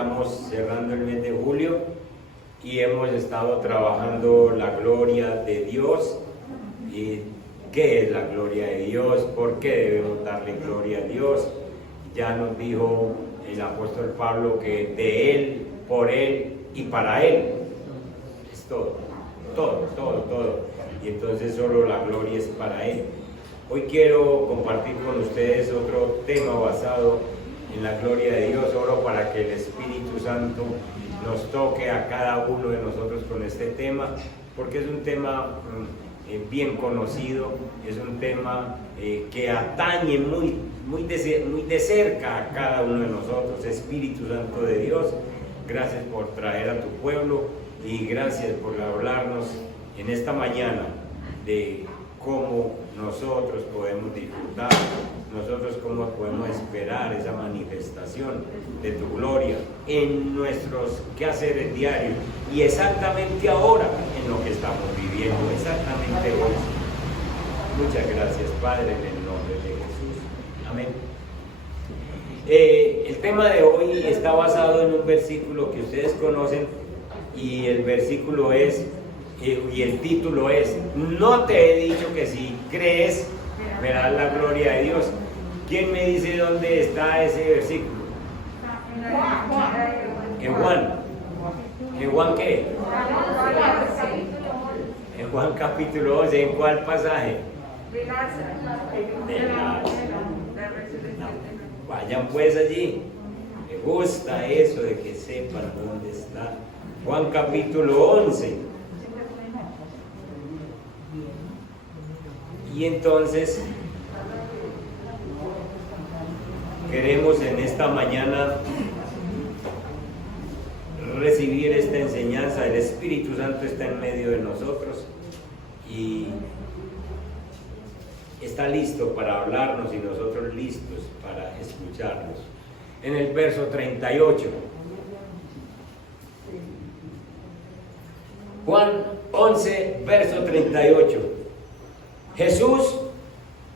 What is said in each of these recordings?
estamos cerrando el mes de julio y hemos estado trabajando la gloria de Dios. ¿Y qué es la gloria de Dios? ¿Por qué debemos darle gloria a Dios? Ya nos dijo el apóstol Pablo que de Él, por Él y para Él es todo. Y entonces solo la gloria es para Él. Hoy quiero compartir con ustedes otro tema basado en la gloria de Dios. Oro para que el Espíritu Santo nos toque a cada uno de nosotros con este tema, porque es un tema bien conocido, es un tema que atañe muy de cerca a cada uno de nosotros. Espíritu Santo de Dios, gracias por traer a tu pueblo y gracias por hablarnos en esta mañana de cómo nosotros podemos disfrutar, nosotros cómo podemos esperar esa manifestación de tu gloria en nuestros quehaceres diarios y exactamente ahora en lo que estamos viviendo, exactamente hoy. Muchas gracias, Padre, en el nombre de Jesús. Amén. El tema de hoy está basado en un versículo que ustedes conocen y el versículo es, y el título es: no te he dicho que si crees verás la gloria de Dios. ¿Quién me dice dónde está ese versículo? En Juan. ¿En Juan qué? En Juan capítulo 11. ¿En cuál pasaje? De Lázaro. Vayan pues allí. Me gusta eso de que sepan dónde está. Juan capítulo 11. Y entonces queremos en esta mañana recibir esta enseñanza. El Espíritu Santo está en medio de nosotros y está listo para hablarnos y nosotros listos para escucharnos. En el verso 38, Juan 11, verso 38. Jesús,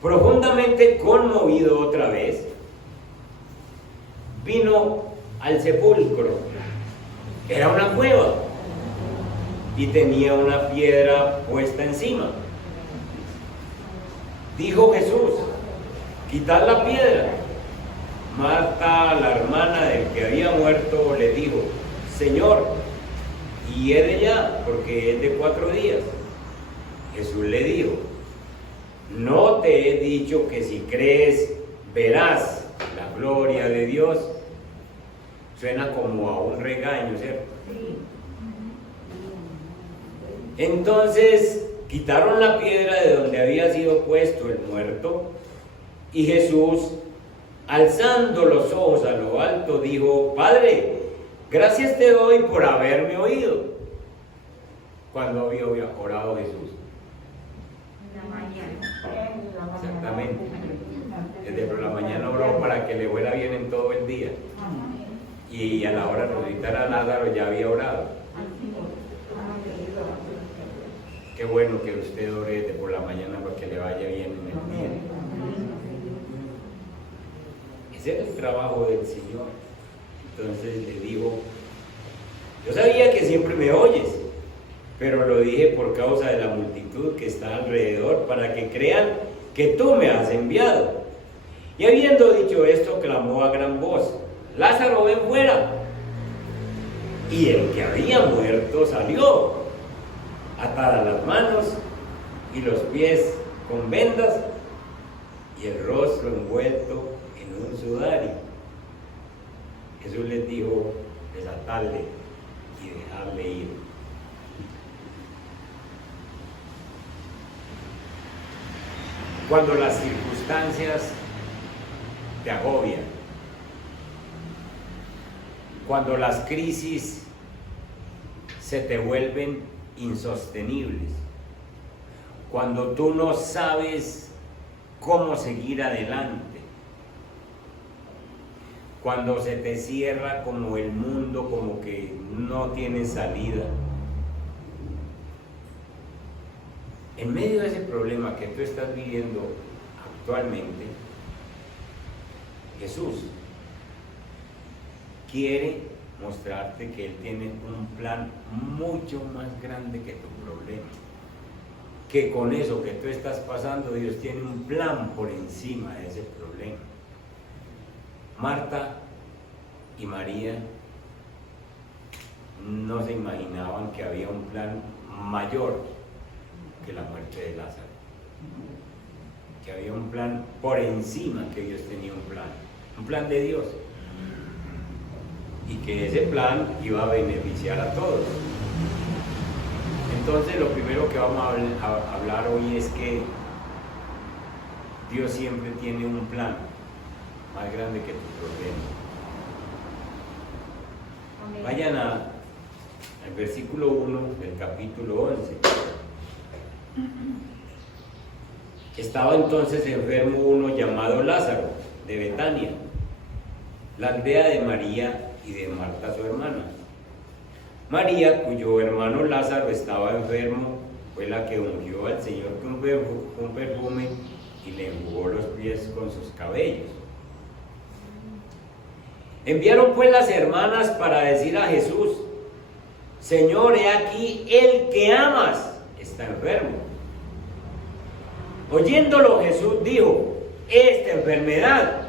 profundamente conmovido otra vez, vino al sepulcro. Era una cueva y tenía una piedra puesta encima. Dijo Jesús: quitad la piedra. Marta, la hermana del que había muerto, le dijo: Señor, hiede ya, porque es de 4 días. Jesús le dijo: no te he dicho que si crees verás la gloria de Dios. Suena como a un regaño, ¿cierto? Entonces quitaron la piedra de donde había sido puesto el muerto, y Jesús, alzando los ojos a lo alto, dijo: Padre, gracias te doy por haberme oído. ¿Cuándo había orado Jesús? Exactamente. Desde por la mañana oró para que le fuera bien en todo el día. Y a la hora de resucitar a Lázaro ya había orado. Qué bueno que usted ore desde por la mañana para que le vaya bien en el día. Ese es el trabajo del Señor. Entonces le dijo: yo sabía que siempre me oyes, pero lo dije por causa de la multitud que está alrededor, para que crean que tú me has enviado. Y habiendo dicho esto, clamó a gran voz: Lázaro, ven fuera. Y el que había muerto salió, atadas las manos y los pies con vendas, y el rostro envuelto en un sudario. Jesús les dijo: desatadle y dejadle ir. Cuando las circunstancias te agobian, cuando las crisis se te vuelven insostenibles, cuando tú no sabes cómo seguir adelante, cuando se te cierra como el mundo, como que no tiene salida, en medio de ese problema que tú estás viviendo actualmente, Jesús quiere mostrarte que Él tiene un plan mucho más grande que tu problema. Que con eso que tú estás pasando, Dios tiene un plan por encima de ese problema. Marta y María no se imaginaban que había un plan mayor que la muerte de Lázaro. Que había un plan por encima, que Dios tenía un plan de Dios. Y que ese plan iba a beneficiar a todos. Entonces lo primero que vamos a hablar hoy es que Dios siempre tiene un plan más grande que tu problema. Vayan al versículo 1 del capítulo 11. Estaba entonces enfermo uno llamado Lázaro, de Betania, la aldea de María y de Marta su hermana. María, cuyo hermano Lázaro estaba enfermo, fue la que ungió al Señor con un perfume y le enjugó los pies con sus cabellos. Enviaron pues las hermanas para decir a Jesús: Señor, he aquí el que amas está enfermo. Oyéndolo, Jesús dijo: esta enfermedad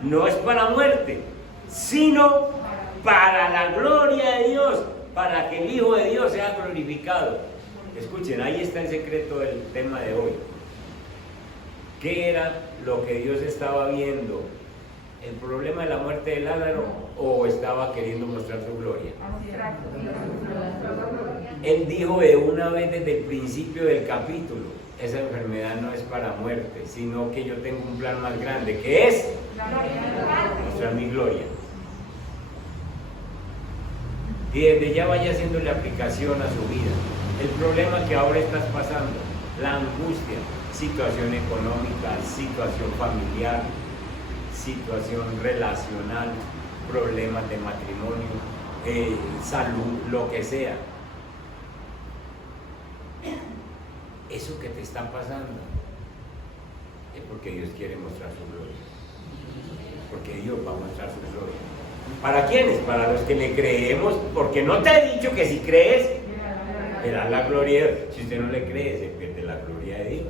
no es para muerte, sino para la gloria de Dios, para que el Hijo de Dios sea glorificado. Escuchen, ahí está el secreto del tema de hoy. ¿Qué era lo que Dios estaba viendo? ¿El problema de la muerte de Lázaro o estaba queriendo mostrar su gloria? Él dijo de una vez desde el principio del capítulo: esa enfermedad no es para muerte, sino que yo tengo un plan más grande, que es mostrar mi gloria. Y desde ya vaya haciéndole aplicación a su vida. El problema que ahora estás pasando, la angustia, situación económica, situación familiar, situación relacional, problemas de matrimonio, salud, lo que sea. Eso que te está pasando es porque Dios quiere mostrar su gloria. Porque Dios va a mostrar su gloria. ¿Para quiénes? Para los que le creemos, porque no te he dicho que si crees, verás la gloria de Dios. Si usted no le cree, se pierde la gloria de Dios.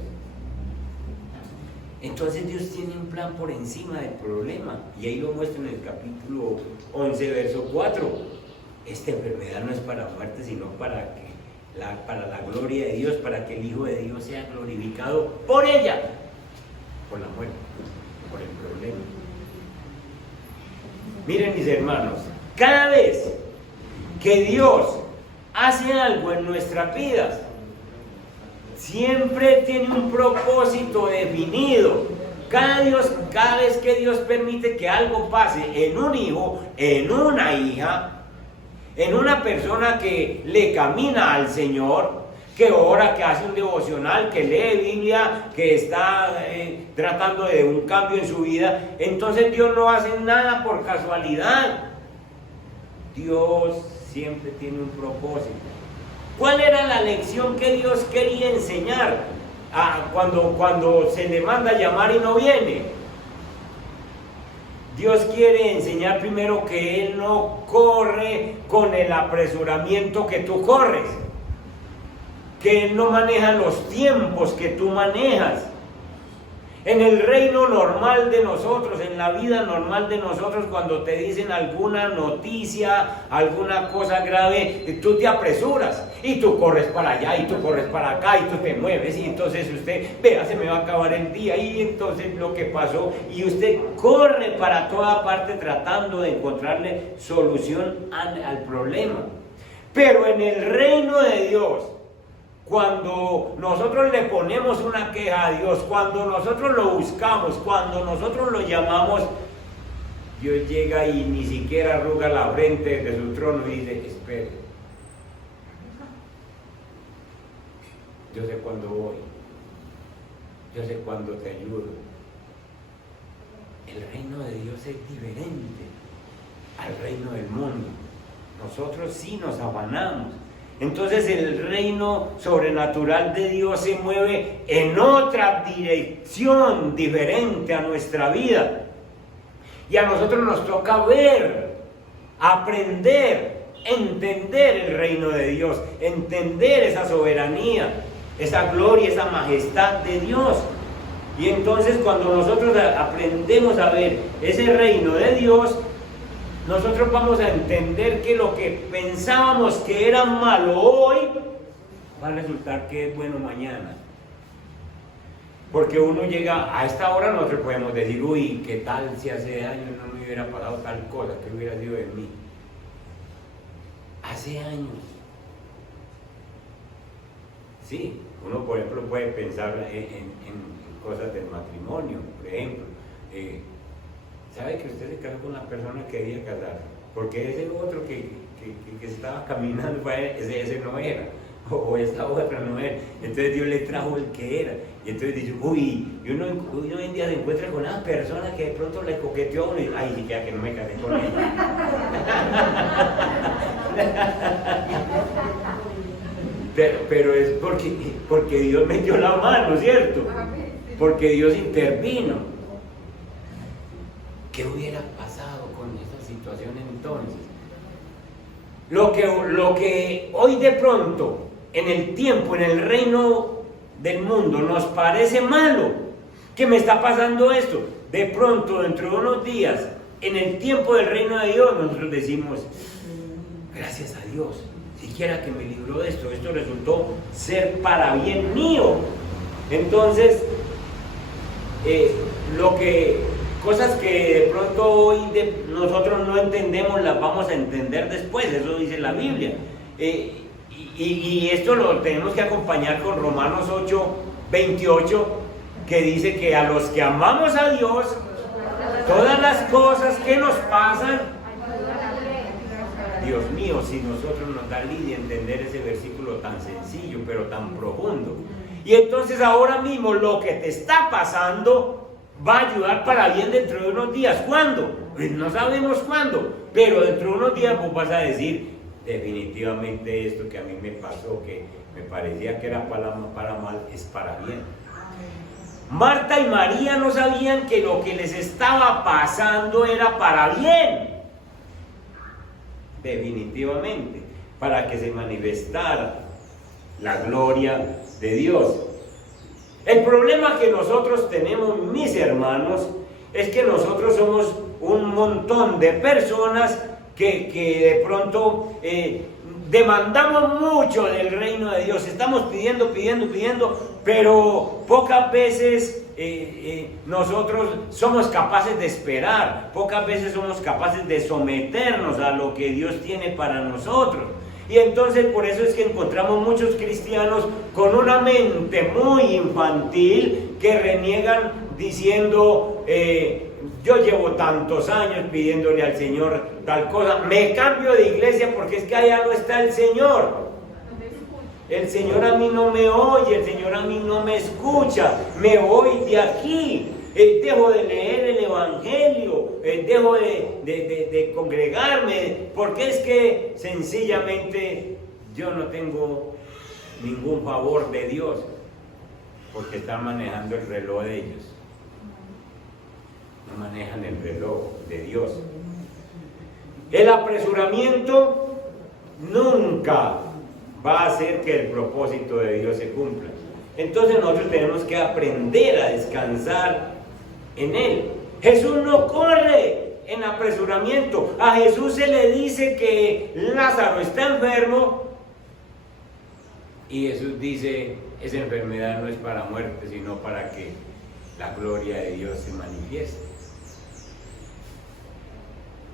Entonces Dios tiene un plan por encima del problema, y ahí lo muestra en el capítulo 11, verso 4. Esta enfermedad no es para muerte, sino para la gloria de Dios, para que el Hijo de Dios sea glorificado por ella, por la muerte, por el problema. Miren, mis hermanos, cada vez que Dios hace algo en nuestras vidas, siempre tiene un propósito definido. Cada vez que Dios permite que algo pase en un hijo, en una hija, en una persona que le camina al Señor, que ora, que hace un devocional, que lee Biblia, que está tratando de un cambio en su vida, entonces Dios no hace nada por casualidad. Dios siempre tiene un propósito. ¿Cuál era la lección que Dios quería enseñar cuando se le manda llamar y no viene? Dios quiere enseñar primero que Él no corre con el apresuramiento que tú corres, que Él no maneja los tiempos que tú manejas. En el reino normal de nosotros, en la vida normal de nosotros, cuando te dicen alguna noticia, alguna cosa grave, tú te apresuras y tú corres para allá y tú corres para acá y tú te mueves, y entonces usted, vea, se me va a acabar el día, y entonces lo que pasó, y usted corre para toda parte tratando de encontrarle solución al problema. Pero en el reino de Dios, cuando nosotros le ponemos una queja a Dios, cuando nosotros lo buscamos, cuando nosotros lo llamamos, Dios llega y ni siquiera arruga la frente de su trono y dice: espere, yo sé cuándo voy, yo sé cuándo te ayudo. El reino de Dios es diferente al reino del mundo. Nosotros sí nos afanamos. Entonces el reino sobrenatural de Dios se mueve en otra dirección diferente a nuestra vida. Y a nosotros nos toca ver aprender, entender el reino de Dios, entender esa soberanía, esa gloria, esa majestad de Dios. Y entonces cuando nosotros aprendemos a ver ese reino de Dios, nosotros vamos a entender que lo que pensábamos que era malo hoy, va a resultar que es bueno mañana. Porque uno llega, a esta hora nosotros podemos decir, uy, ¿qué tal si hace años no me hubiera pasado tal cosa? ¿Qué hubiera sido de mí? Hace años. Sí, uno por ejemplo puede pensar en cosas del matrimonio, por ejemplo. ¿Sabe que usted se casó con la persona que debía casar? Porque ese otro que estaba caminando, ese no era. O esta otra no era. Entonces Dios le trajo el que era. Y entonces dice, uy, y uno hoy en día se encuentra con una persona que de pronto le coqueteó a uno y dice, ay, ya que no me casé con ella. Pero es porque Dios metió la mano, ¿cierto? Porque Dios intervino. ¿Qué hubiera pasado con esa situación entonces? Lo que hoy de pronto, en el tiempo, en el reino del mundo, nos parece malo, que me está pasando esto, de pronto, dentro de unos días, en el tiempo del reino de Dios, nosotros decimos, gracias a Dios, siquiera que me libró de esto, esto resultó ser para bien mío. Entonces, cosas que de pronto hoy nosotros no entendemos, las vamos a entender después, eso dice la Biblia. Y esto lo tenemos que acompañar con Romanos 8:28, que dice que a los que amamos a Dios, todas las cosas que nos pasan, Dios mío, si nosotros nos da lidia entender ese versículo tan sencillo, pero tan profundo. Y entonces ahora mismo lo que te está pasando va a ayudar para bien dentro de unos días. ¿Cuándo? Pues no sabemos cuándo, pero dentro de unos días vos vas a decir, definitivamente esto que a mí me pasó, que me parecía que era para mal, es para bien. Marta y María no sabían que lo que les estaba pasando era para bien. Definitivamente, para que se manifestara la gloria de Dios. El problema que nosotros tenemos, mis hermanos, es que nosotros somos un montón de personas que de pronto demandamos mucho del reino de Dios. Estamos pidiendo, pero pocas veces nosotros somos capaces de esperar, pocas veces somos capaces de someternos a lo que Dios tiene para nosotros. Y entonces por eso es que encontramos muchos cristianos con una mente muy infantil que reniegan diciendo, yo llevo tantos años pidiéndole al Señor tal cosa, me cambio de iglesia porque es que allá no está el Señor. El Señor a mí no me oye, el Señor a mí no me escucha, me voy de aquí. Dejo de leer el Evangelio, dejo de congregarme, porque es que sencillamente yo no tengo ningún favor de Dios, porque están manejando el reloj de ellos, no manejan el reloj de Dios. El apresuramiento nunca va a hacer que el propósito de Dios se cumpla. Entonces nosotros tenemos que aprender a descansar en Él. Jesús no corre en apresuramiento. A Jesús se le dice que Lázaro está enfermo y Jesús dice, esa enfermedad no es para muerte, sino para que la gloria de Dios se manifieste.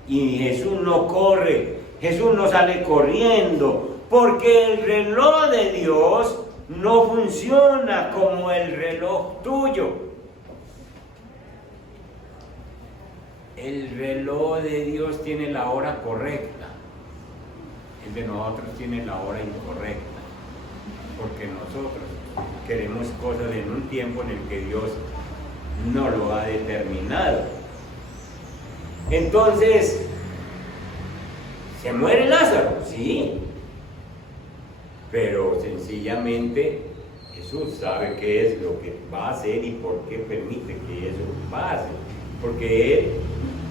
Y Jesús no corre, Jesús no sale corriendo, porque el reloj de Dios no funciona como el reloj tuyo. El reloj de Dios tiene la hora correcta, el de nosotros tiene la hora incorrecta, porque nosotros queremos cosas en un tiempo en el que Dios no lo ha determinado. Entonces, ¿se muere Lázaro? Sí, pero sencillamente Jesús sabe qué es lo que va a hacer y por qué permite que eso pase, porque Él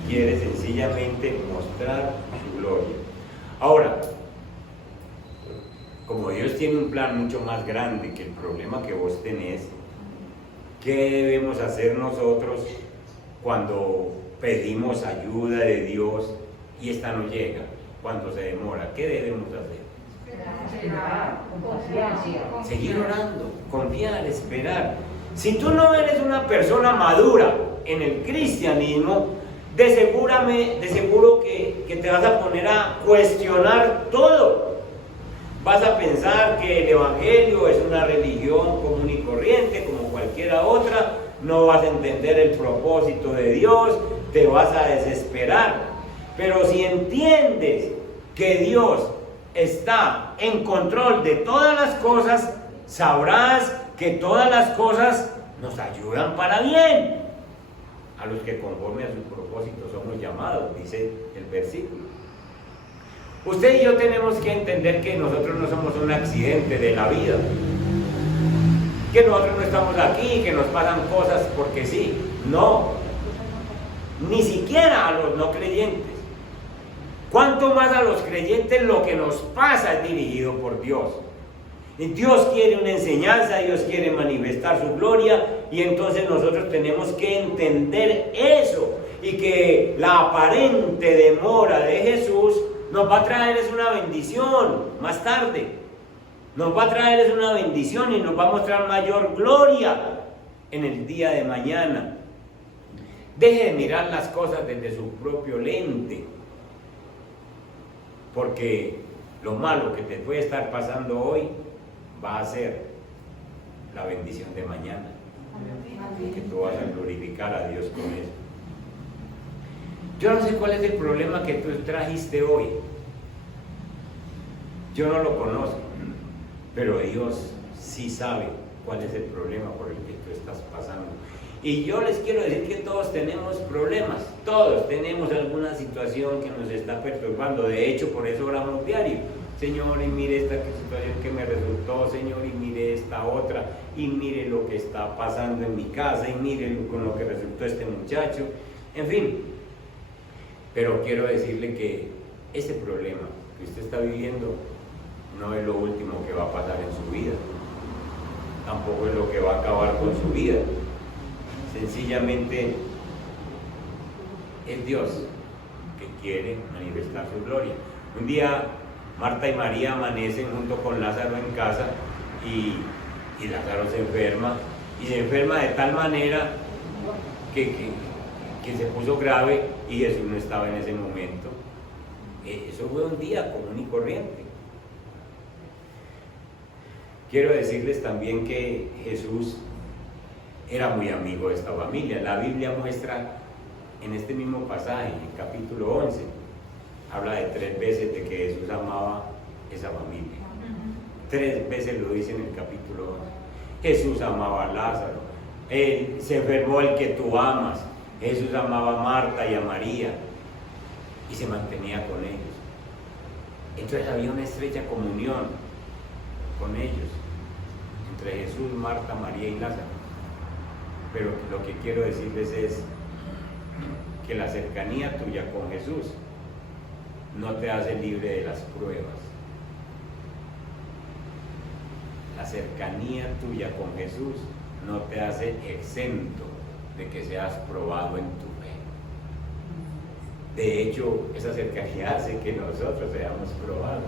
quiere sencillamente mostrar su su gloria. Ahora, como Dios tiene un plan mucho más grande que el problema que vos tenés, ¿qué debemos hacer nosotros cuando pedimos ayuda de Dios y esta no llega? Cuando se demora, ¿qué debemos hacer? Seguir orando, confiar, esperar. Si tú no eres una persona madura en el cristianismo, de seguro que te vas a poner a cuestionar todo. Vas a pensar que el evangelio es una religión común y corriente como cualquiera otra, no vas a entender el propósito de Dios, te vas a desesperar. Pero si entiendes que Dios está en control de todas las cosas, sabrás que todas las cosas nos ayudan para bien a los que conforme a su propósito somos llamados, dice el versículo. Usted y yo tenemos que entender que nosotros no somos un accidente de la vida, que nosotros no estamos aquí, que nos pasan cosas porque sí. No, ni siquiera a los no creyentes. Cuanto más a los creyentes, lo que nos pasa es dirigido por Dios. Y Dios quiere una enseñanza, Dios quiere manifestar su gloria, y entonces nosotros tenemos que entender eso, y que la aparente demora de Jesús nos va a traer es una bendición más tarde. Nos va a traer es una bendición y nos va a mostrar mayor gloria en el día de mañana. Deje de mirar las cosas desde su propio lente, porque lo malo que te puede estar pasando hoy va a ser la bendición de mañana, que tú vas a glorificar a Dios con eso. Yo no sé cuál es el problema que tú trajiste hoy, yo no lo conozco, pero Dios sí sabe cuál es el problema por el que tú estás pasando. Y yo les quiero decir que todos tenemos problemas, todos tenemos alguna situación que nos está perturbando. De hecho, por eso oramos diario. Señor, y mire esta situación que me resultó, Señor, y mire esta otra, y mire lo que está pasando en mi casa, y mire con lo que resultó este muchacho, en fin. Pero quiero decirle que ese problema que usted está viviendo no es lo último que va a pasar en su vida, tampoco es lo que va a acabar con su vida. Sencillamente es Dios que quiere manifestar su gloria. Un día Marta y María amanecen junto con Lázaro en casa y Lázaro se enferma, y se enferma de tal manera que se puso grave, y Jesús no estaba en ese momento. Eso fue un día común y corriente. Quiero decirles también que Jesús era muy amigo de esta familia. La Biblia muestra en este mismo pasaje, en el capítulo 11, habla de 3 veces de que Jesús amaba esa familia. 3 veces lo dice en el capítulo 11. Jesús amaba a Lázaro, se enfermó el que tú amas. Jesús amaba a Marta y a María y se mantenía con ellos. Entonces había una estrecha comunión con ellos, entre Jesús, Marta, María y Lázaro. Pero lo que quiero decirles es que la cercanía tuya con Jesús no te hace libre de las pruebas. La cercanía tuya con Jesús no te hace exento de que seas probado en tu fe. De hecho, esa cercanía hace que nosotros seamos probados.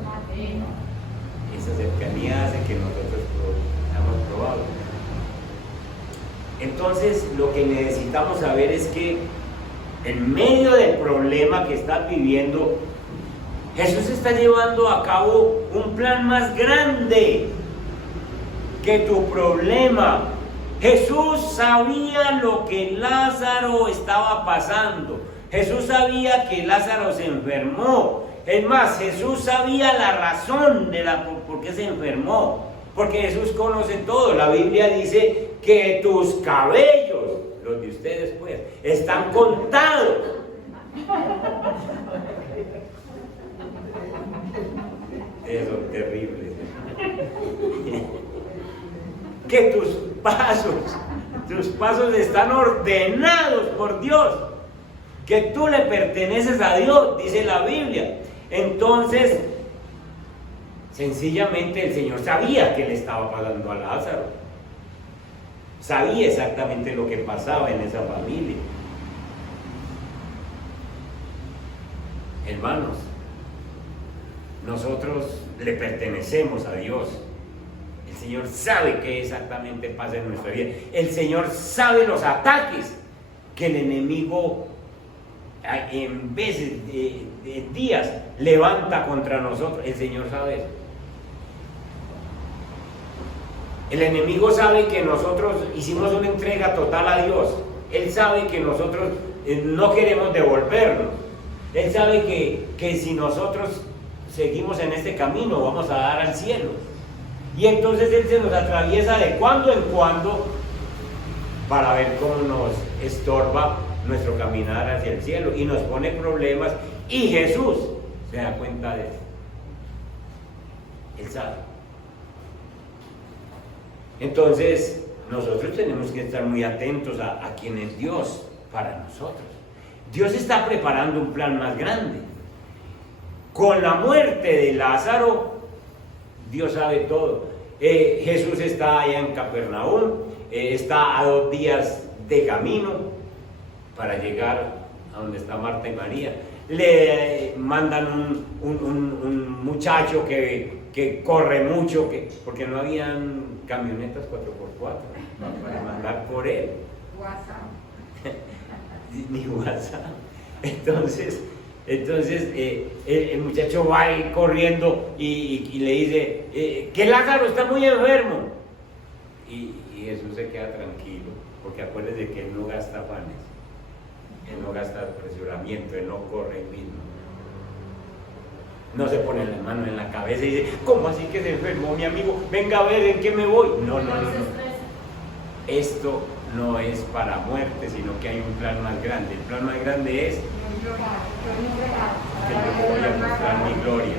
Esa cercanía hace que nosotros seamos probados. Entonces, lo que necesitamos saber es que en medio del problema que estás viviendo, Jesús está llevando a cabo un plan más grande que tu problema. Jesús sabía lo que Lázaro estaba pasando. Jesús sabía que Lázaro se enfermó. Es más, Jesús sabía la razón por qué se enfermó. Porque Jesús conoce todo. La Biblia dice que tus cabellos, los de ustedes pues, están contados. Eso es terrible. Que tus pasos están ordenados por Dios. Que tú le perteneces a Dios, dice la Biblia. Entonces, sencillamente el Señor sabía que le estaba pasando a Lázaro. Sabía exactamente lo que pasaba en esa familia. Hermanos, nosotros le pertenecemos a Dios. El Señor sabe qué exactamente pasa en nuestra vida. El Señor sabe los ataques que el enemigo en veces, en días, levanta contra nosotros. El Señor sabe eso. El enemigo sabe que nosotros hicimos una entrega total a Dios. Él sabe que nosotros no queremos devolvernos. Él sabe que si nosotros seguimos en este camino vamos a dar al cielo. Y entonces Él se nos atraviesa de cuando en cuando para ver cómo nos estorba nuestro caminar hacia el cielo y nos pone problemas. Y Jesús se da cuenta de eso. Él sabe. Entonces nosotros tenemos que estar muy atentos a quién es Dios para nosotros. Dios está preparando un plan más grande. Con la muerte de Lázaro, Dios sabe todo. Jesús está allá en Capernaum, está a 2 días de camino para llegar a donde está Marta y María. Le mandan un muchacho que corre mucho, porque no habían camionetas 4x4 para mandar por él. Ni WhatsApp. Entonces el muchacho va ahí corriendo y le dice que Lázaro está muy enfermo. Y Jesús se queda tranquilo, porque acuérdense que Él no gasta afanes, Él no gasta apresuramiento, Él no corre él mismo. No se pone la mano en la cabeza y dice, ¿cómo así que se enfermó mi amigo? Venga a ver en qué me voy. No. Esto no es para muerte, sino que hay un plan más grande. El plan más grande es que yo voy a mostrar mi gloria.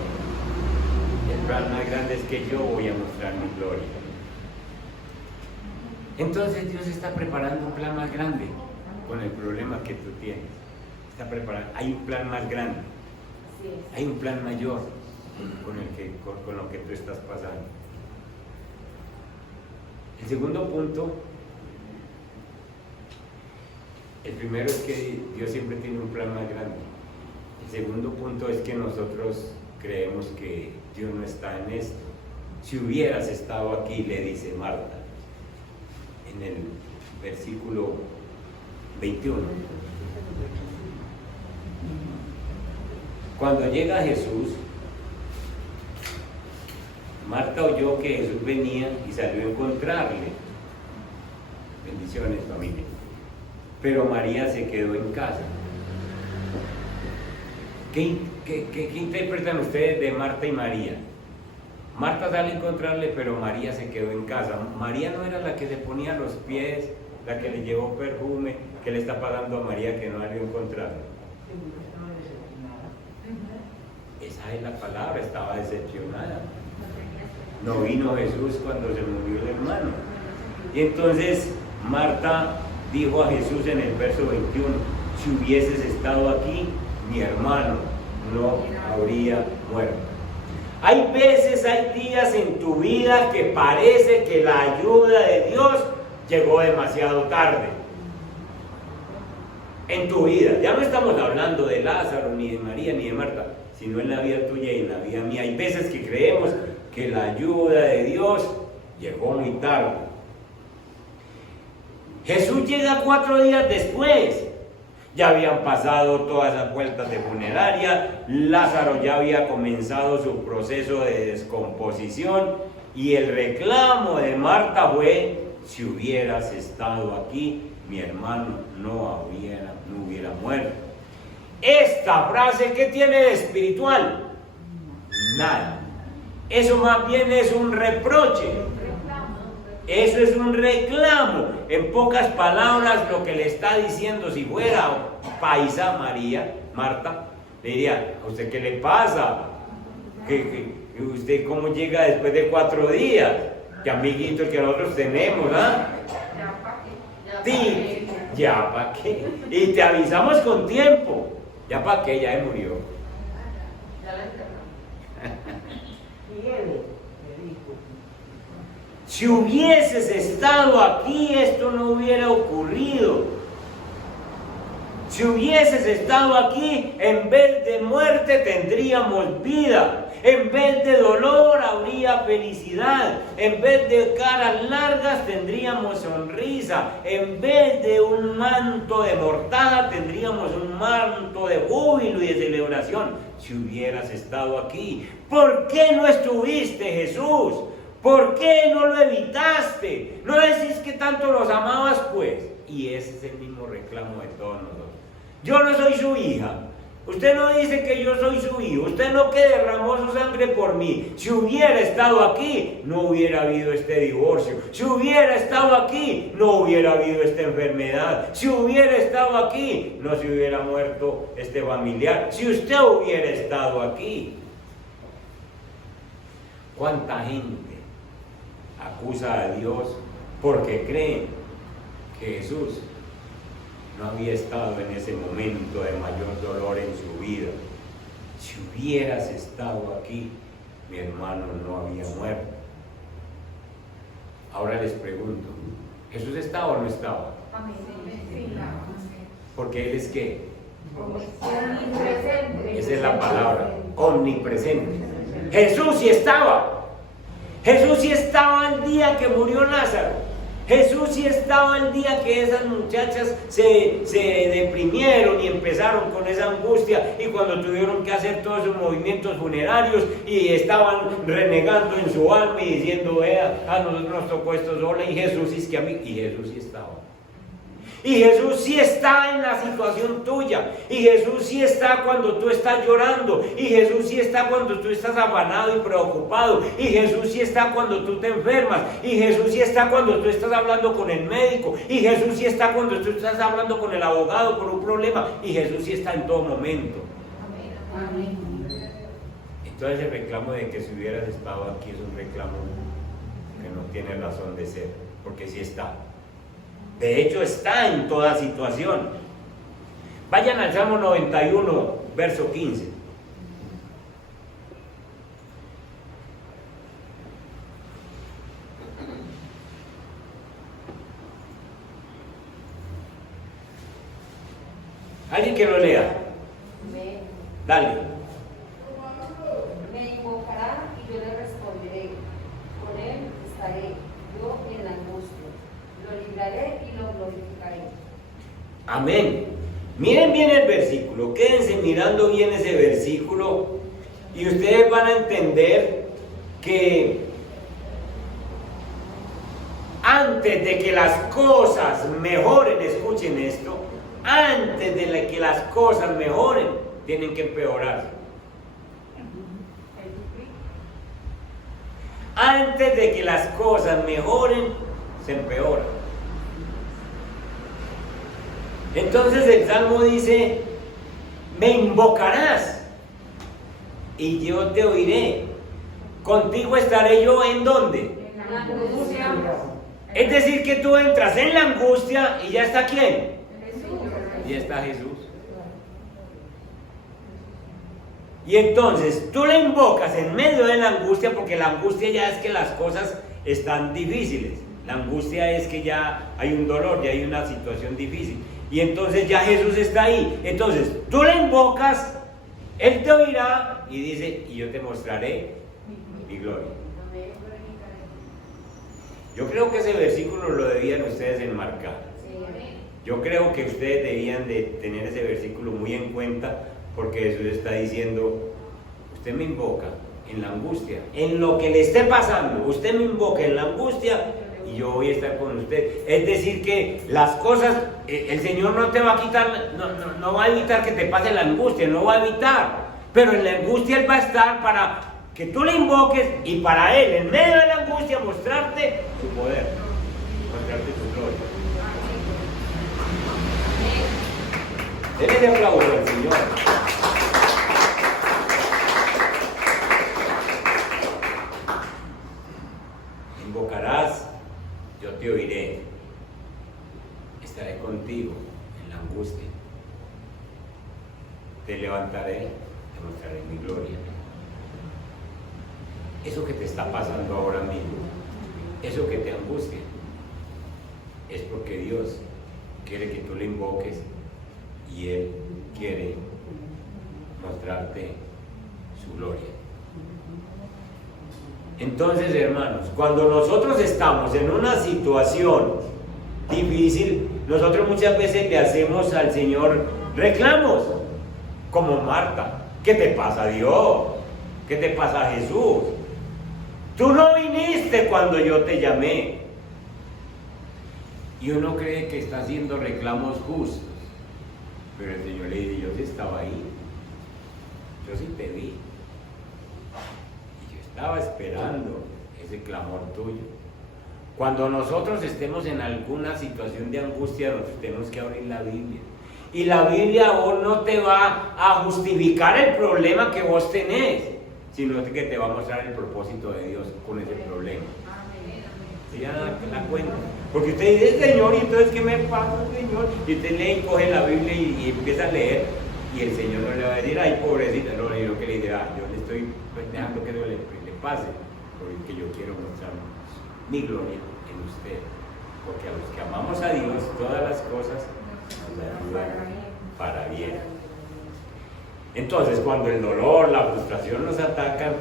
El plan más grande es que yo voy a mostrar mi gloria. Entonces Dios está preparando un plan más grande con el problema que tú tienes. Está preparando. Hay un plan más grande. Hay un plan mayor con lo que tú estás pasando. El segundo punto, el primero es que Dios siempre tiene un plan más grande. El segundo punto es que nosotros creemos que Dios no está en esto. Si hubieras estado aquí, le dice Marta, en el versículo 21. Cuando llega Jesús, Marta oyó que Jesús venía y salió a encontrarle. Bendiciones, familia. Pero María se quedó en casa. ¿Qué interpretan ustedes de Marta y María? Marta sale a encontrarle, pero María se quedó en casa. María no era la que le ponía los pies, la que le llevó perfume. ¿Qué le está pagando a María que no salió a encontrarle? Esa es la palabra, estaba decepcionada. No vino Jesús cuando se murió el hermano. Y entonces Marta dijo a Jesús en el verso 21, si hubieses estado aquí, mi hermano no habría muerto. Hay veces, hay días en tu vida que parece que la ayuda de Dios llegó demasiado tarde. En tu vida, ya no estamos hablando de Lázaro, ni de María, ni de Marta, sino en la vida tuya y en la vida mía. Hay veces que creemos que la ayuda de Dios llegó muy tarde. Jesús llega 4 días después. Ya habían pasado todas las vueltas de funeraria, Lázaro ya había comenzado su proceso de descomposición y el reclamo de Marta fue, si hubieras estado aquí, mi hermano no hubiera muerto. Esta frase, ¿qué tiene de espiritual? Nada. Eso más bien es un reproche. Eso es un reclamo. En pocas palabras, lo que le está diciendo, si fuera paisa Marta, le diría, ¿a usted qué le pasa? ¿Que usted cómo llega después de 4 días? ¿Qué amiguitos que nosotros tenemos, ah? Sí, ya para qué. Y te avisamos con tiempo. Ya para qué, ya murió. Si hubieses estado aquí, esto no hubiera ocurrido. Si hubieses estado aquí, en vez de muerte tendríamos vida. En vez de dolor habría felicidad. En vez de caras largas tendríamos sonrisa. En vez de un manto de mortaja tendríamos un manto de júbilo y de celebración. Si hubieras estado aquí. ¿Por qué no estuviste, Jesús? ¿Por qué no lo evitaste? ¿No decís que tanto los amabas, pues? Y ese es el mismo reclamo de todos nosotros. Yo no soy su hija. Usted no dice que yo soy su hijo. Usted no que derramó su sangre por mí. Si hubiera estado aquí, no hubiera habido este divorcio. Si hubiera estado aquí, no hubiera habido esta enfermedad. Si hubiera estado aquí, no se hubiera muerto este familiar. Si usted hubiera estado aquí. ¿Cuánta gente acusa a Dios porque creen que Jesús no había estado en ese momento de mayor dolor en su vida? Si hubieras estado aquí, mi hermano no había muerto. Ahora les pregunto, ¿Jesús estaba o no estaba? Porque Él es ¿qué? Omnipresente. Esa es la palabra, omnipresente. Jesús sí estaba. Jesús sí estaba el día que murió Lázaro. Jesús sí estaba el día que esas muchachas se deprimieron y empezaron con esa angustia, y cuando tuvieron que hacer todos esos movimientos funerarios y estaban renegando en su alma y diciendo, a nosotros nos tocó esto sola, y Jesús es que a mí, y Jesús sí estaba. Y Jesús sí está en la situación tuya. Y Jesús sí está cuando tú estás llorando. Y Jesús sí está cuando tú estás afanado y preocupado. Y Jesús sí está cuando tú te enfermas. Y Jesús sí está cuando tú estás hablando con el médico. Y Jesús sí está cuando tú estás hablando con el abogado por un problema. Y Jesús sí está en todo momento. Amén. Entonces el reclamo de que si hubieras estado aquí es un reclamo que no tiene razón de ser. Porque sí está. De hecho está en toda situación. Vayan al Salmo 91, verso 15. ¿Alguien que lo lea? Dale. Me invocará y yo le responderé. Con él estaré yo en la angustia. Lo libraré y lo glorificaré. Amén. Miren bien el versículo, quédense mirando bien ese versículo y ustedes van a entender que antes de que las cosas mejoren, escuchen esto, antes de que las cosas mejoren, tienen que empeorar. Antes de que las cosas mejoren, se empeoran. Entonces el Salmo dice, me invocarás y yo te oiré. Contigo estaré yo, ¿en dónde? En la angustia. Es decir, que tú entras en la angustia y ya está ¿quién? Jesús. Ya está Jesús. Y entonces tú le invocas en medio de la angustia, porque la angustia ya es que las cosas están difíciles. La angustia es que ya hay un dolor, ya hay una situación difícil. Y entonces ya Jesús está ahí. Entonces tú le invocas, Él te oirá y dice, y yo te mostraré mi gloria. Yo creo que ese versículo lo debían ustedes enmarcar. Yo creo que ustedes debían de tener ese versículo muy en cuenta, porque Jesús está diciendo, usted me invoca en la angustia, en lo que le esté pasando, usted me invoca en la angustia y yo voy a estar con usted. Es decir que las cosas, el Señor no te va a quitar, no va a evitar que te pase la angustia, no va a evitar, pero en la angustia Él va a estar para que tú le invoques y para Él, en medio de la angustia, mostrarte su poder, mostrarte su gloria. Denle ese aplauso al Señor. Invocarás, yo te oiré, estaré contigo en la angustia, te levantaré, te mostraré mi gloria. eso que te está pasando ahora mismo, eso que te angustia, es porque Dios quiere que tú le invoques y Él quiere mostrarte su gloria. Entonces, hermanos, cuando nosotros estamos en una situación difícil, nosotros muchas veces le hacemos al Señor reclamos, como Marta. ¿Qué te pasa, Dios? ¿Qué te pasa, Jesús? Tú no viniste cuando yo te llamé. Y uno cree que está haciendo reclamos justos, pero el Señor le dice: yo sí estaba ahí, yo sí te vi, y yo estaba esperando ese clamor tuyo. Cuando nosotros estemos en alguna situación de angustia, nosotros tenemos que abrir la Biblia, y la Biblia vos no te va a justificar el problema que vos tenés, sino que te va a mostrar el propósito de Dios con ese problema. ¿Se ya la cuenta? Porque usted dice: Señor, ¿y entonces qué me pasa, Señor? Y usted lee y coge la Biblia y empieza a leer, y el Señor no le va a decir: ay, pobrecita, no, y lo que le dirá: yo le estoy dejando que le pase, porque yo quiero mostrar mi gloria en usted, porque a los que amamos a Dios, todas las cosas nos ayudan para bien. Entonces, cuando el dolor, la frustración nos atacan,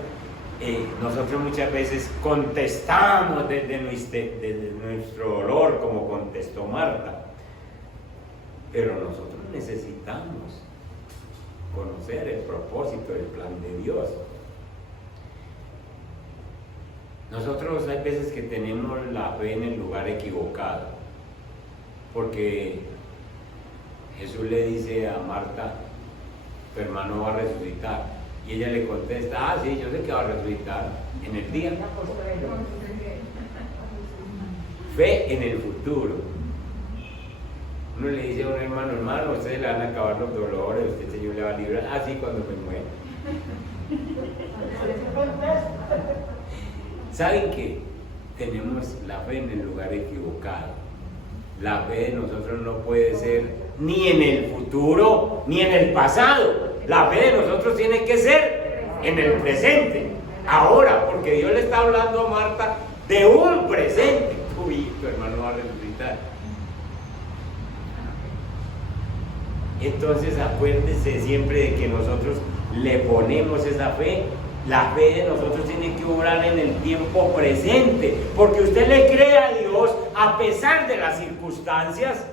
nosotros muchas veces contestamos desde nuestro dolor, como contestó Marta, pero nosotros necesitamos conocer el propósito, el plan de Dios. Nosotros hay veces que tenemos la fe en el lugar equivocado, porque Jesús le dice a Marta: tu hermano va a resucitar. Y ella le contesta: ah, sí, yo sé que va a resucitar en el día. Fe en el futuro. Uno le dice a un hermano: hermano, a ustedes le van a acabar los dolores, usted, Señor, le va a librar. Ah, sí, cuando me muera. ¿Saben qué? Tenemos la fe en el lugar equivocado. La fe de nosotros no puede ser ni en el futuro ni en el pasado. La fe de nosotros tiene que ser en el presente, ahora, porque Dios le está hablando a Marta de un presente. Tu hermano va a resucitar. Entonces acuérdense siempre de que nosotros le ponemos esa fe. La fe de nosotros tiene que obrar en el tiempo presente, porque usted le cree a Dios a pesar de las circunstancias,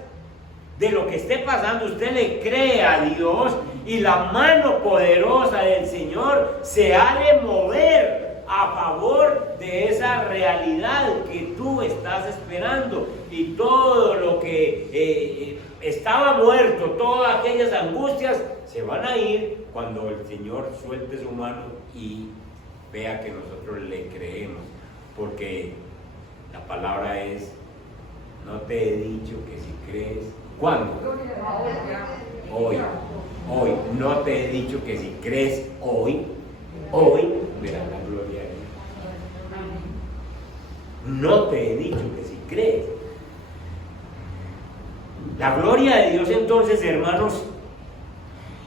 de lo que esté pasando. Usted le cree a Dios y la mano poderosa del Señor se ha de mover a favor de esa realidad que tú estás esperando, y todo lo que estaba muerto, todas aquellas angustias se van a ir cuando el Señor suelte su mano y vea que nosotros le creemos, porque la palabra es: no te he dicho que si crees. ¿Cuándo? Hoy. Hoy. No te he dicho que si crees hoy verás la gloria de Dios. No te he dicho que si crees. La gloria de Dios, entonces, hermanos,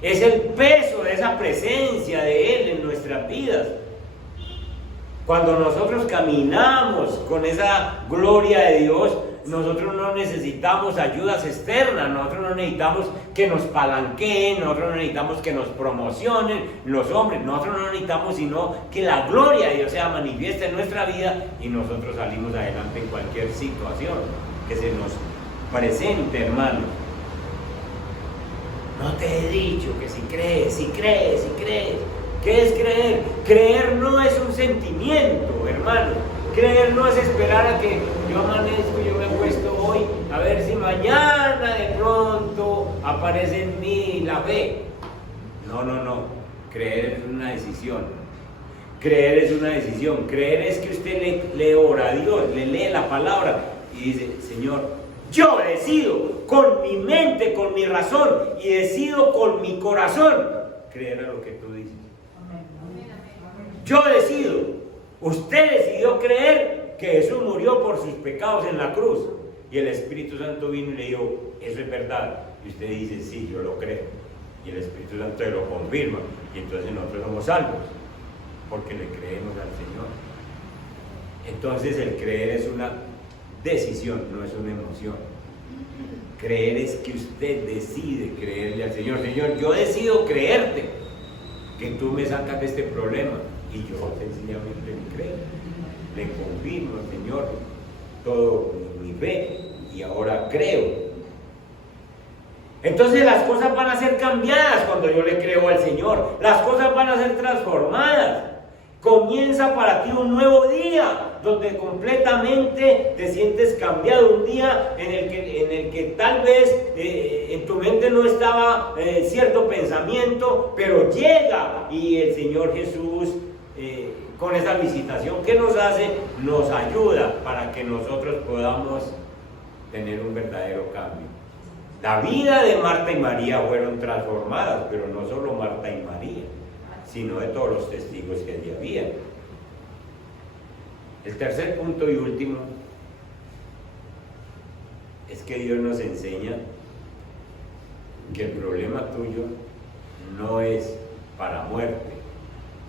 es el peso de esa presencia de Él en nuestras vidas. Cuando nosotros caminamos con esa gloria de Dios, nosotros no necesitamos ayudas externas, nosotros no necesitamos que nos palanqueen, nosotros no necesitamos que nos promocionen los hombres, nosotros no necesitamos sino que la gloria de Dios sea manifiesta en nuestra vida, y nosotros salimos adelante en cualquier situación que se nos presente, hermano. No te he dicho que si crees, si crees, si crees. ¿Qué es creer? Creer no es un sentimiento, hermano. Creer no es esperar a que yo amanezco, yo me acuesto hoy, a ver si mañana de pronto aparece en mí la fe. No. Creer es una decisión. Creer es una decisión. Creer es que usted le ora a Dios, le lee la palabra y dice: Señor, yo decido con mi mente, con mi razón, y decido con mi corazón creer a lo que tú dices. Yo decido. Usted decidió creer que Jesús murió por sus pecados en la cruz, y el Espíritu Santo vino y le dijo: eso es verdad. Y usted dice: sí, yo lo creo. Y el Espíritu Santo lo confirma, y entonces nosotros somos salvos. porque le creemos al Señor. Entonces el creer es una decisión, no es una emoción. Creer es que usted decide creerle al Señor. Señor, yo decido creerte, que tú me sacas de este problema, y yo sencillamente le creo, le confirmo al Señor todo mi fe, y ahora creo. Entonces las cosas van a ser cambiadas cuando yo le creo al Señor, las cosas van a ser transformadas. Comienza para ti un nuevo día, donde completamente te sientes cambiado, un día en el que tal vez en tu mente no estaba cierto pensamiento, pero llega, y el Señor Jesús con esa visitación que nos hace, nos ayuda para que nosotros podamos tener un verdadero cambio. La vida de Marta y María fueron transformadas, pero no solo Marta y María, sino de todos los testigos que allí había. El tercer punto y último es que Dios nos enseña que el problema tuyo no es para muerte,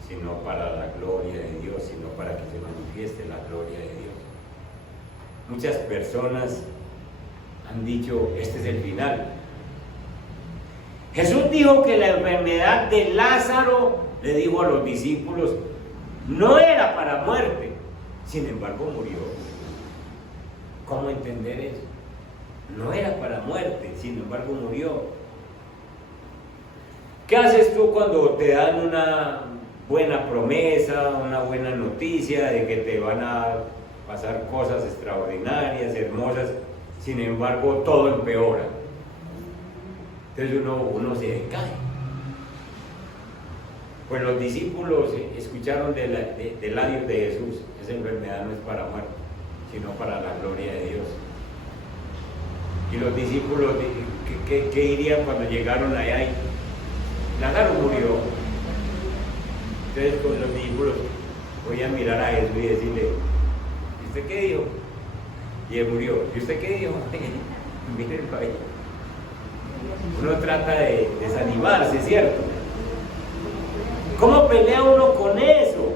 sino para la gloria de Dios, sino para que se manifieste la gloria de Dios. Muchas personas han dicho, este es el final. Jesús dijo que la enfermedad de Lázaro, le dijo a los discípulos, no era para muerte, sin embargo murió. ¿Cómo entender eso? No era para muerte, sin embargo murió. ¿Qué haces tú cuando te dan una buena promesa, una buena noticia de que te van a pasar cosas extraordinarias, hermosas, sin embargo todo empeora? Entonces uno se decae. Pues los discípulos escucharon de labios de Jesús, esa enfermedad no es para muerte, sino para la gloria de Dios. Y los discípulos, ¿qué dirían cuando llegaron allá? Y Lázaro murió. Entonces con los discípulos voy a mirar a Jesús y decirle, ¿y usted qué dijo? Y él murió. ¿Y usted qué dijo? Mírenlo ahí. Uno trata de desanimarse, ¿cierto? ¿Cómo pelea uno con eso?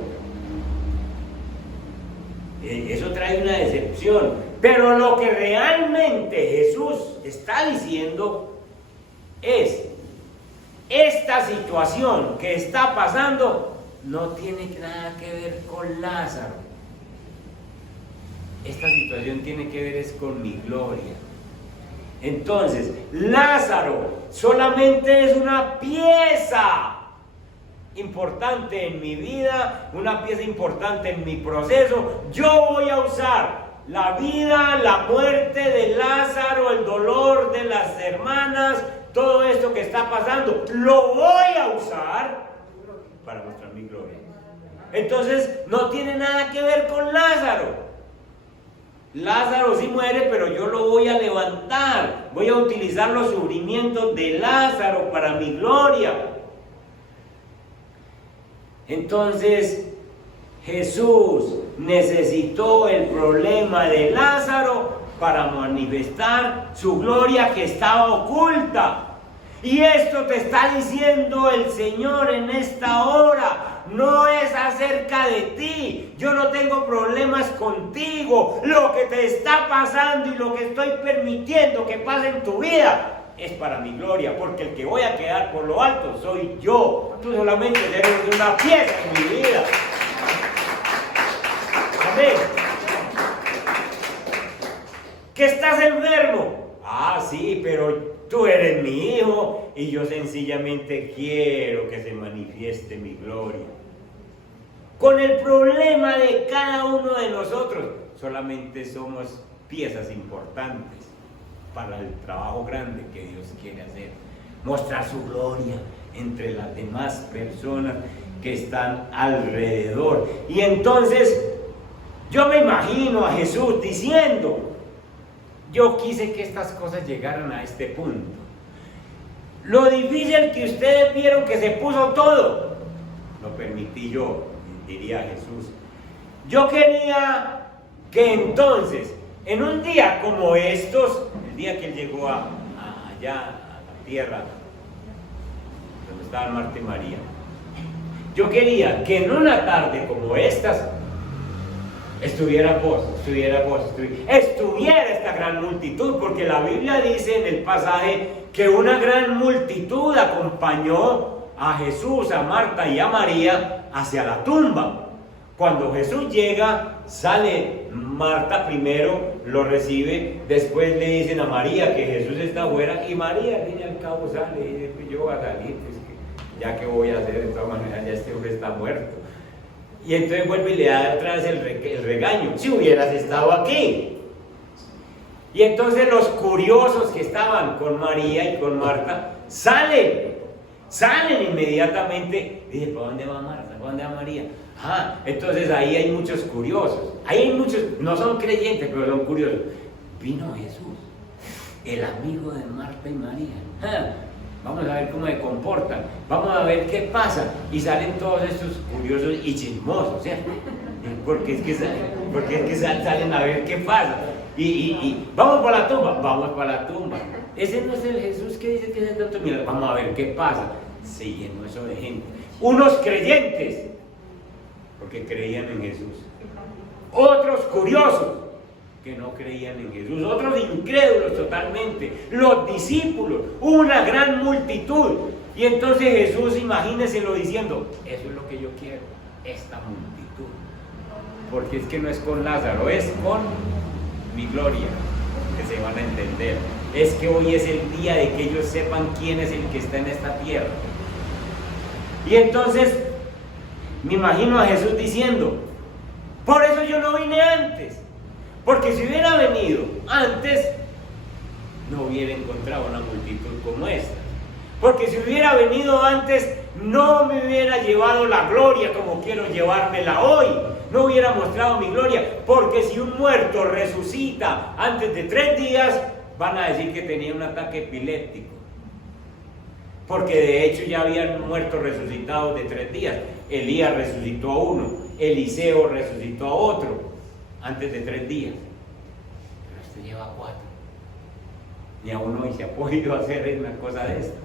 Eso trae una decepción. Pero lo que realmente Jesús está diciendo es, esta situación que está pasando no tiene nada que ver con Lázaro. Esta situación tiene que ver es con mi gloria. Entonces, Lázaro solamente es una pieza importante en mi vida, una pieza importante en mi proceso. Yo voy a usar la vida, la muerte de Lázaro, el dolor de las hermanas, todo esto que está pasando, lo voy a usar para mostrar mi gloria. Entonces, no tiene nada que ver con Lázaro. Lázaro sí muere, pero yo lo voy a levantar. Voy a utilizar los sufrimientos de Lázaro para mi gloria. Entonces, Jesús necesitó el problema de Lázaro para manifestar su gloria que estaba oculta. Y esto te está diciendo el Señor en esta hora. No es acerca de ti. Yo no tengo problemas contigo. Lo que te está pasando y lo que estoy permitiendo que pase en tu vida es para mi gloria, porque el que voy a quedar por lo alto soy yo. Tú solamente eres una pieza en mi vida. Amén. ¿Que estás enfermo? Ah, sí, pero tú eres mi hijo y yo sencillamente quiero que se manifieste mi gloria. Con el problema de cada uno de nosotros, solamente somos piezas importantes para el trabajo grande que Dios quiere hacer. Mostrar su gloria entre las demás personas que están alrededor. Y entonces, yo me imagino a Jesús diciendo, yo quise que estas cosas llegaran a este punto. Lo difícil que ustedes vieron que se puso todo, lo permití yo, diría Jesús. Yo quería que entonces, en un día como estos, el día que él llegó allá a la tierra, donde estaban Marta y María, Yo quería que en una tarde como estas estuviera esta gran multitud, porque la Biblia dice en el pasaje que una gran multitud acompañó a Jesús, a Marta y a María hacia la tumba. Cuando Jesús llega, sale Marta primero, lo recibe, después le dicen a María que Jesús está afuera, y María al fin y al cabo sale y dice, pues yo voy a salir, pues que, ya que voy a hacer, de todas maneras ya este hombre está muerto. Y entonces vuelve y le da otra vez el regaño, si hubieras estado aquí. Y entonces los curiosos que estaban con María y con Marta salen inmediatamente. Dicen, ¿para dónde va Marta? ¿Para dónde va María? Entonces ahí hay muchos curiosos. Ahí hay muchos, no son creyentes, pero son curiosos. Vino Jesús, el amigo de Marta y María. Vamos a ver cómo se comportan, vamos a ver qué pasa. Y salen todos estos curiosos y chismosos, ¿cierto? Porque es que salen a ver qué pasa. Y vamos para la tumba, vamos para la tumba. Ese no es el Jesús que dice que es el doctor. Mira, vamos a ver qué pasa. Se llenó eso de gente. Unos creyentes, porque creían en Jesús. Otros curiosos, que no creían en Jesús. Otros incrédulos totalmente. Los discípulos, una gran multitud. Y entonces Jesús, imagínenselo diciendo, eso es lo que yo quiero, esta multitud. Porque es que no es con Lázaro, es con mi gloria, que se van a entender. Es que hoy es el día de que ellos sepan quién es el que está en esta tierra. Y entonces me imagino a Jesús diciendo, por eso yo no vine antes, porque si hubiera venido antes no hubiera encontrado una multitud como esta, porque si hubiera venido antes no me hubiera llevado la gloria como quiero llevármela hoy, no hubiera mostrado mi gloria, porque si un muerto resucita antes de 3 días van a decir que tenía un ataque epiléptico, porque de hecho ya habían muertos resucitados de 3 días. Elías resucitó a uno, Eliseo resucitó a otro antes de 3 días, pero este lleva 4. Ni a uno hoy se ha podido hacer una cosa de esta.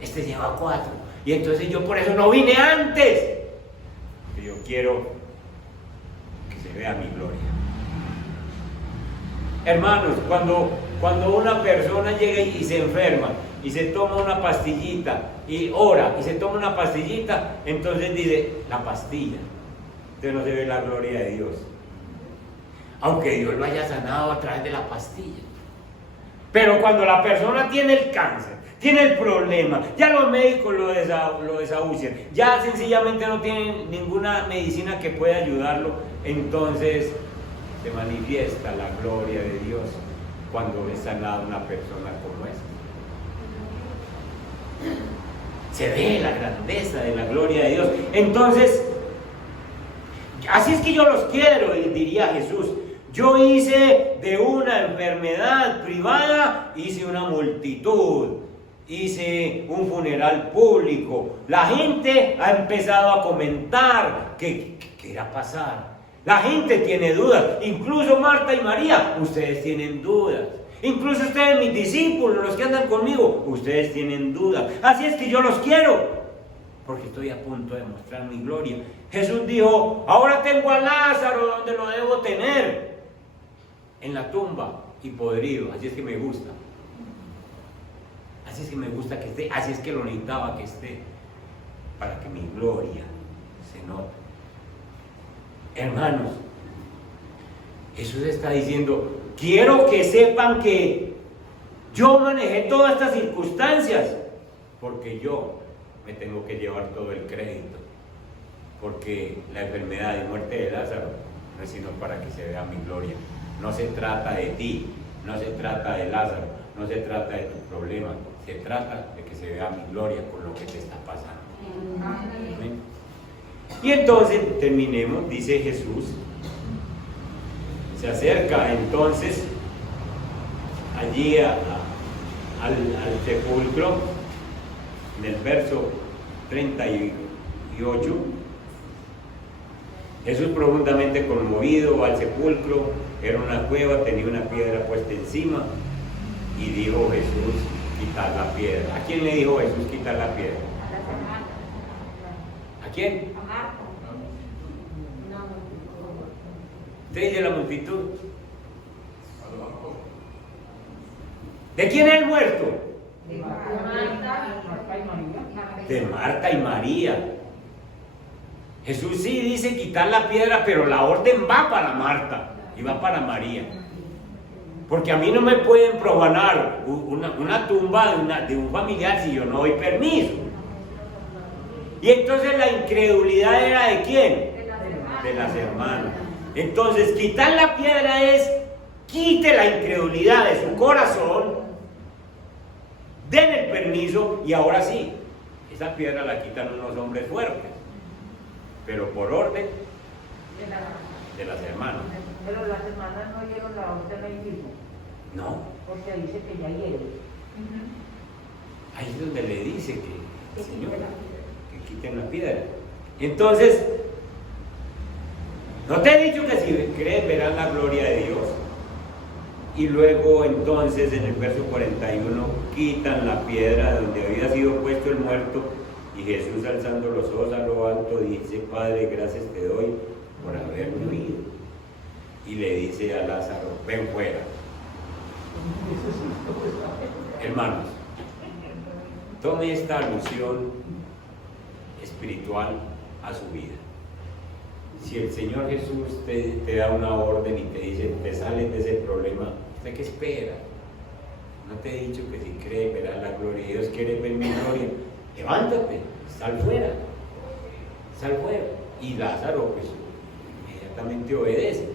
Este lleva 4, y entonces yo por eso no vine antes, porque yo quiero que se vea mi gloria. Hermanos, cuando una persona llega y se enferma y se toma una pastillita y ora y se toma una pastillita, entonces dice la pastilla, entonces no se ve la gloria de Dios, aunque Dios lo haya sanado a través de la pastilla. Pero cuando la persona tiene el cáncer, tiene el problema, ya los médicos lo desahucian, ya sencillamente no tienen ninguna medicina que pueda ayudarlo, entonces se manifiesta la gloria de Dios cuando es sanada una persona como esta. Se ve la grandeza de la gloria de Dios. Entonces, así es que yo los quiero, diría Jesús. Yo hice de una enfermedad privada, hice una multitud, hice un funeral público. La gente ha empezado a comentar qué irá a pasar. La gente tiene dudas, incluso Marta y María, ustedes tienen dudas. Incluso ustedes, mis discípulos, los que andan conmigo, ustedes tienen dudas. Así es que yo los quiero, porque estoy a punto de mostrar mi gloria. Jesús dijo, ahora tengo a Lázaro donde lo debo tener, en la tumba y podrido. Así es que me gusta. Así es que me gusta que esté, así es que lo necesitaba que esté, para que mi gloria se note. Hermanos, Jesús está diciendo, quiero que sepan que yo manejé todas estas circunstancias, porque yo me tengo que llevar todo el crédito, porque la enfermedad y muerte de Lázaro no es sino para que se vea mi gloria. No se trata de ti, no se trata de Lázaro, no se trata de tu problema, se trata de que se vea mi gloria con lo que te está pasando. Amén. Y entonces terminemos, dice Jesús, se acerca entonces allí al sepulcro, en el verso 38, Jesús profundamente conmovido va al sepulcro, era una cueva, tenía una piedra puesta encima, y dijo Jesús, quitar la piedra. ¿A quién le dijo Jesús quitar la piedra? ¿A quién? ¿Usted dice la multitud? ¿De quién es el muerto? De Marta y María. Jesús sí dice quitar la piedra, pero la orden va para Marta y va para María. Porque a mí no me pueden profanar una tumba de un familiar si yo no doy permiso. Y entonces la incredulidad era ¿de quién? De las hermanas. Entonces quitar la piedra es quite la incredulidad de su corazón, den el permiso y ahora sí, esa piedra la quitan unos hombres fuertes, pero por orden de las hermanas. Pero las hermanas no dieron la orden ahí mismo. No. Porque dice que ya hieren. Ahí es donde le dice que, Señor, que quiten la piedra. Entonces, no te he dicho que si crees verás la gloria de Dios. Y luego entonces en el verso 41 quitan la piedra de donde había sido puesto el muerto y Jesús alzando los ojos a lo alto dice: Padre, gracias te doy por haberme oído. Y le dice a Lázaro: ven fuera. Hermanos, tome esta alusión espiritual a su vida. Si el Señor Jesús te da una orden y te dice: te sales de ese problema, ¿usted qué espera? No te he dicho que si crees verás la gloria de Dios. ¿Quieres ver mi gloria? Levántate, sal fuera, sal fuera. Y Lázaro pues inmediatamente obedece.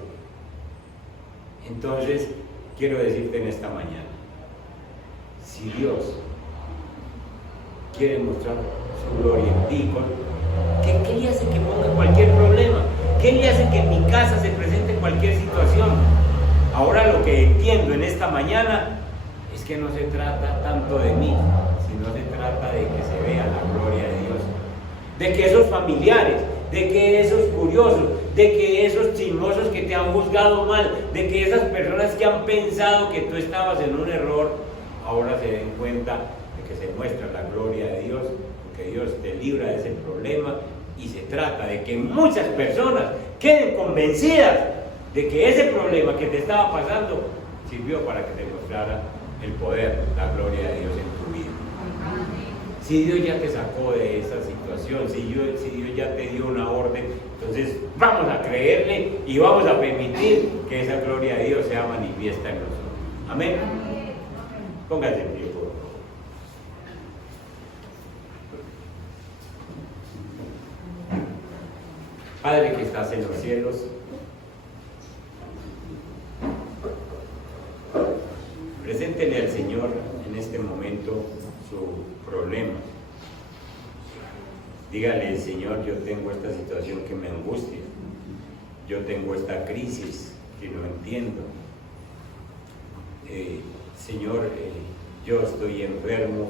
Entonces quiero decirte en esta mañana, si Dios quiere mostrar su gloria en ti, ¿qué le hace que ponga cualquier problema? ¿Qué le hace que en mi casa se presente cualquier situación? Ahora lo que entiendo en esta mañana es que no se trata tanto de mí, sino se trata de que se vea la gloria de Dios. De que esos familiares, de que esos curiosos, de que esos chismosos que te han juzgado mal, de que esas personas que han pensado que tú estabas en un error, ahora se den cuenta de que se muestra la gloria de Dios, porque Dios te libra de ese problema. Y se trata de que muchas personas queden convencidas de que ese problema que te estaba pasando sirvió para que te mostrara el poder, la gloria de Dios en tu vida. Si Dios ya te sacó de esa situación, si Dios ya te dio una orden, entonces vamos a creerle y vamos a permitir que esa gloria de Dios sea manifiesta en nosotros. Amén. Póngase en pie, por favor. Padre que estás en los cielos, preséntele al Señor en este momento su problema. Dígale: Señor, yo tengo esta situación que me angustia, yo tengo esta crisis que no entiendo. Señor, yo estoy enfermo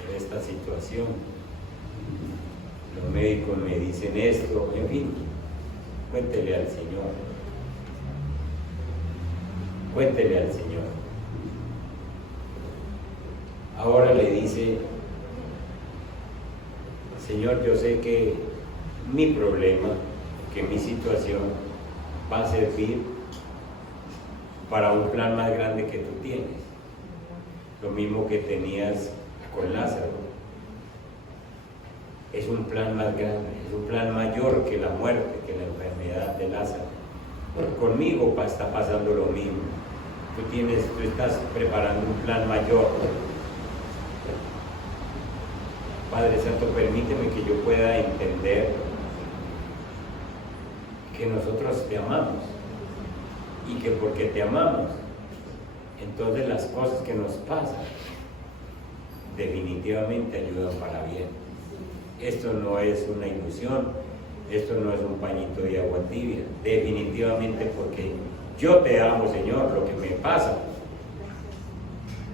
por esta situación, los médicos me dicen esto, en fin, cuéntele al Señor, cuéntele al Señor. Ahora le dice: Señor, yo sé que mi problema, que mi situación va a servir para un plan más grande que tú tienes, lo mismo que tenías con Lázaro. Es un plan más grande, es un plan mayor que la muerte, que la enfermedad de Lázaro. Conmigo está pasando lo mismo. Tú estás preparando un plan mayor. Padre Santo, permíteme que yo pueda entender que nosotros te amamos y que porque te amamos, entonces las cosas que nos pasan definitivamente ayudan para bien. Esto no es una ilusión, esto no es un pañito de agua tibia, definitivamente porque yo te amo, Señor. Lo que me pasa,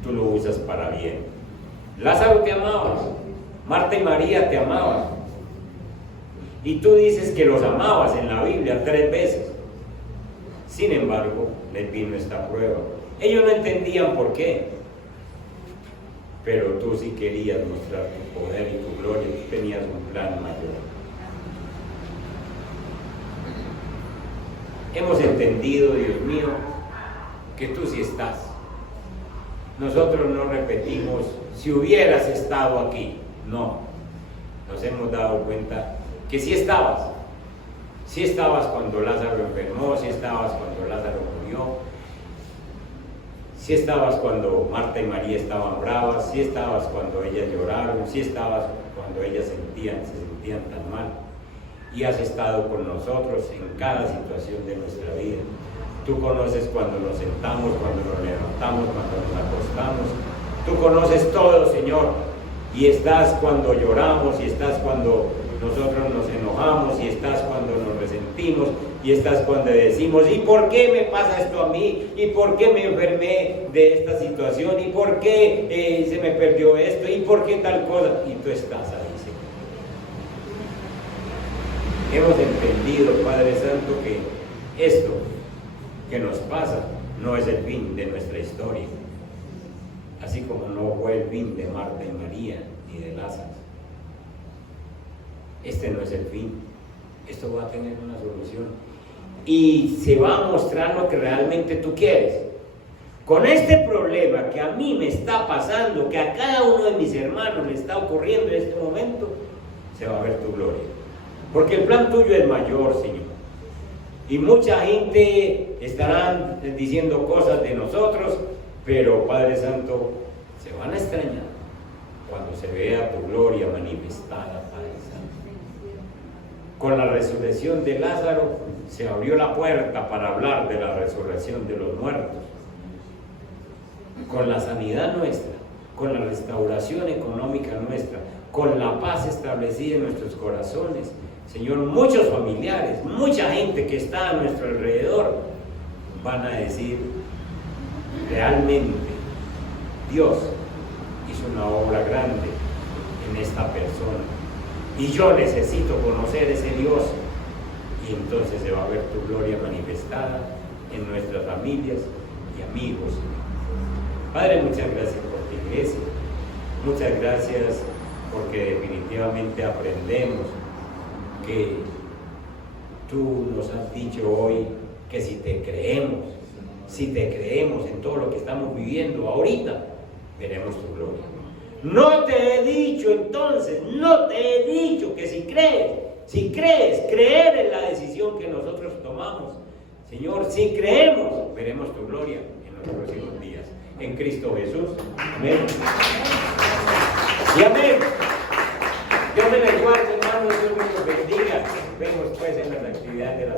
tú lo usas para bien. Lázaro te amaba, Marta y María te amaban, y tú dices que los amabas en la Biblia 3 veces. Sin embargo, les vino esta prueba. Ellos no entendían por qué, pero tú sí querías mostrar tu poder y tu gloria. Tú tenías un plan mayor. hemos entendido, Dios mío, que tú sí estás. Nosotros no repetimos, si hubieras estado aquí. No, nos hemos dado cuenta que sí estabas. Sí estabas cuando Lázaro enfermó, sí estabas cuando Lázaro murió, sí estabas cuando Marta y María estaban bravas, sí estabas cuando ellas lloraron, sí estabas cuando ellas se sentían tan mal. Y has estado con nosotros en cada situación de nuestra vida. Tú conoces cuando nos sentamos, cuando nos levantamos, cuando nos acostamos. Tú conoces todo, Señor. Y estás cuando lloramos, y estás cuando nosotros nos enojamos, y estás cuando nos resentimos, y estás cuando decimos, ¿y por qué me pasa esto a mí? ¿Y por qué me enfermé de esta situación? ¿Y por qué se me perdió esto? ¿Y por qué tal cosa? Y tú estás ahí, Señor. Hemos entendido, Padre Santo, que esto que nos pasa no es el fin de nuestra historia, así como no fue el fin de Marta y María ni de Lázaro. Este no es el fin, esto va a tener una solución y se va a mostrar lo que realmente tú quieres. Con este problema que a mí me está pasando, que a cada uno de mis hermanos le está ocurriendo en este momento, se va a ver tu gloria, porque el plan tuyo es mayor, Señor. Y mucha gente estará diciendo cosas de nosotros, pero Padre Santo, se van a extrañar cuando se vea tu gloria manifestada, Padre Santo. Con la resurrección de Lázaro se abrió la puerta para hablar de la resurrección de los muertos. Con la sanidad nuestra, con la restauración económica nuestra, con la paz establecida en nuestros corazones, Señor, muchos familiares, mucha gente que está a nuestro alrededor van a decir, realmente Dios hizo una obra grande en esta persona y yo necesito conocer ese Dios, y entonces se va a ver tu gloria manifestada en nuestras familias y amigos. Padre, muchas gracias por tu iglesia, muchas gracias porque definitivamente aprendemos que tú nos has dicho hoy que si te creemos en todo lo que estamos viviendo ahorita, veremos tu gloria. No te he dicho entonces, no te he dicho que si crees, creer en la decisión que nosotros tomamos. Señor, si creemos, veremos tu gloria en los próximos días. En Cristo Jesús. Amén. Y amén. Dios me les guarde, hermanos, Dios me los bendiga. Vemos pues en las actividades de la